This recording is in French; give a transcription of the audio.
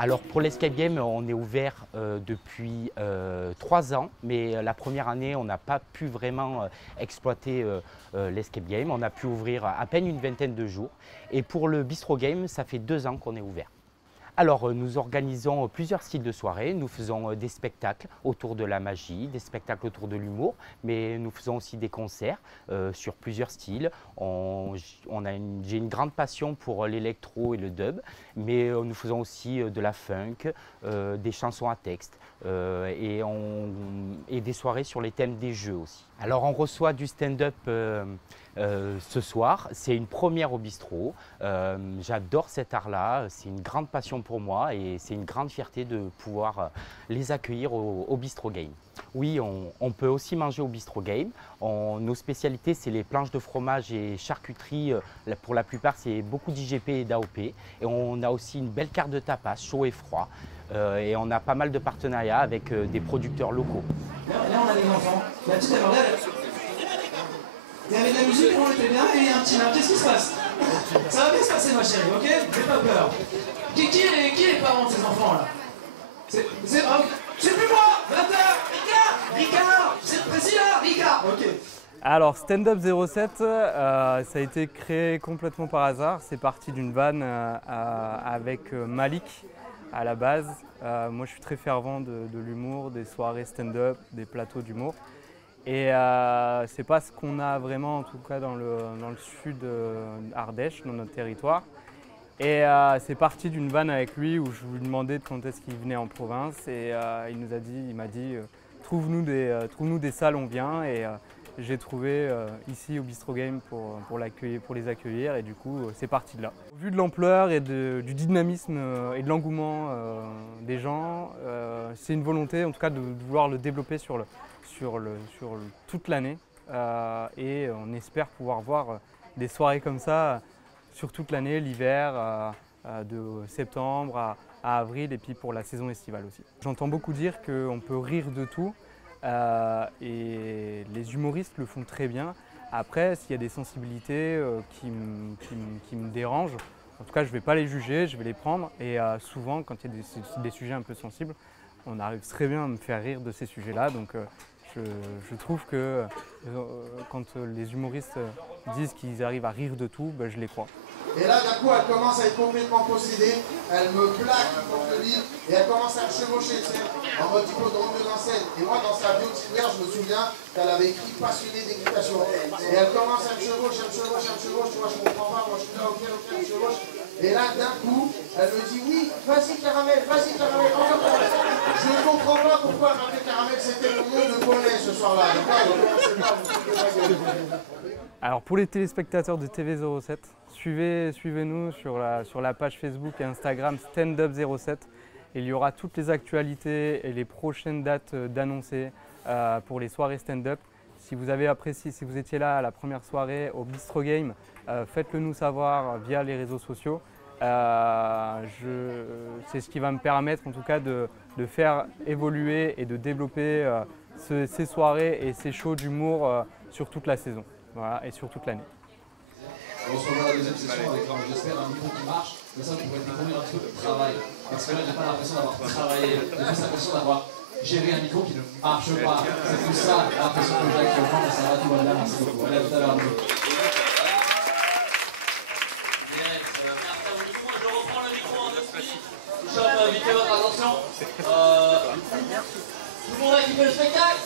Alors pour l'escape game, on est ouvert depuis 3 ans, mais la première année, on n'a pas pu vraiment exploiter l'escape game. On a pu ouvrir à peine une vingtaine de jours. Et pour le bistro game, ça fait 2 ans qu'on est ouvert. Alors, nous organisons plusieurs styles de soirée. Nous faisons des spectacles autour de la magie, des spectacles autour de l'humour, mais nous faisons aussi des concerts sur plusieurs styles. J'ai une grande passion pour l'électro et le dub, mais nous faisons aussi de la funk, des chansons à texte et des soirées sur les thèmes des jeux aussi. Alors, on reçoit du stand-up ce soir. C'est une première au bistrot. J'adore cet art-là. C'est une grande passion pour moi et c'est une grande fierté de pouvoir les accueillir au Bistro Game. Oui, on peut aussi manger au Bistro Game. Nos spécialités, c'est les planches de fromage et charcuterie. Pour la plupart, c'est beaucoup d'IGP et d'AOP. Et on a aussi une belle carte de tapas, chaud et froid. Et on a pas mal de partenariats avec des producteurs locaux. Là, on a des enfants. La petite, elle regarde. Il y avait de la musique, on était bien, et il y a un petit nain. Qu'est-ce qui se passe? Ça va bien se passer, ma chérie, ok? N'aie pas peur. Qui est les parents de ces enfants-là? C'est plus moi! Ricard! C'est le président, Ricard! Ok. Alors, Stand Up 07, ça a été créé complètement par hasard. C'est parti d'une vanne avec Malik à la base. Moi, je suis très fervent de l'humour, des soirées stand-up, des plateaux d'humour. Et c'est pas ce qu'on a vraiment, en tout cas dans le sud Ardèche, dans notre territoire. Et c'est parti d'une vanne avec lui où je lui demandais quand est-ce qu'il venait en province. Et il m'a dit trouve-nous des salles, on vient. Et j'ai trouvé ici au Bistro Game pour les accueillir. Et du coup, c'est parti de là. Au vu de l'ampleur et du dynamisme et de l'engouement des gens, c'est une volonté en tout cas de vouloir le développer sur toute l'année et on espère pouvoir voir des soirées comme ça sur toute l'année, l'hiver, de septembre à avril et puis pour la saison estivale aussi. J'entends beaucoup dire qu'on peut rire de tout et les humoristes le font très bien. Après, s'il y a des sensibilités qui me dérangent, en tout cas je ne vais pas les juger, je vais les prendre et souvent quand il y a des sujets un peu sensibles, on arrive très bien à me faire rire de ces sujets-là. Donc, je trouve que quand les humoristes disent qu'ils arrivent à rire de tout, ben, je les crois. Et là, d'un coup, elle commence à être complètement possédée, elle me plaque contre le lit et elle commence à me chevaucher, tu sais, en mode hippodrome de Vincennes. Et moi, dans sa bio Tinder, je me souviens qu'elle avait écrit passionné d'équitation. Et elle commence à me chevaucher, tu vois, je comprends pas, moi je suis là, ok, elle me chevauche. Et là, d'un coup, elle me dit oui, vas-y caramel, encore caramel. Je ne comprends pas pourquoi elle m'appelait caramel, c'était le nom de Bonnet ce soir-là. Alors pour les téléspectateurs de TV07, suivez-nous sur la page Facebook et Instagram Stand Up 07. Il y aura toutes les actualités et les prochaines dates d'annoncer pour les soirées stand-up. Si vous avez apprécié, si vous étiez là à la première soirée au Bistro Game, faites-le nous savoir via les réseaux sociaux. C'est ce qui va me permettre en tout cas de faire évoluer et de développer ces soirées et ces shows d'humour sur toute la saison, voilà, et sur toute l'année. On se revoit la deuxième session avec, j'espère, un micro qui marche, mais ça vous pourrez découvrir un petit peu de travail. Parce que là, j'ai pas l'impression d'avoir travaillé, j'ai juste l'impression d'avoir géré un micro qui ne marche pas. C'est tout ça l'impression que j'ai actuellement, mais ça va, tout va bien, merci beaucoup. Allez, à tout à l'heure. Je reprends le micro en deux speed. Chop, vite votre attention. Tout le monde a kiffé le spectacle?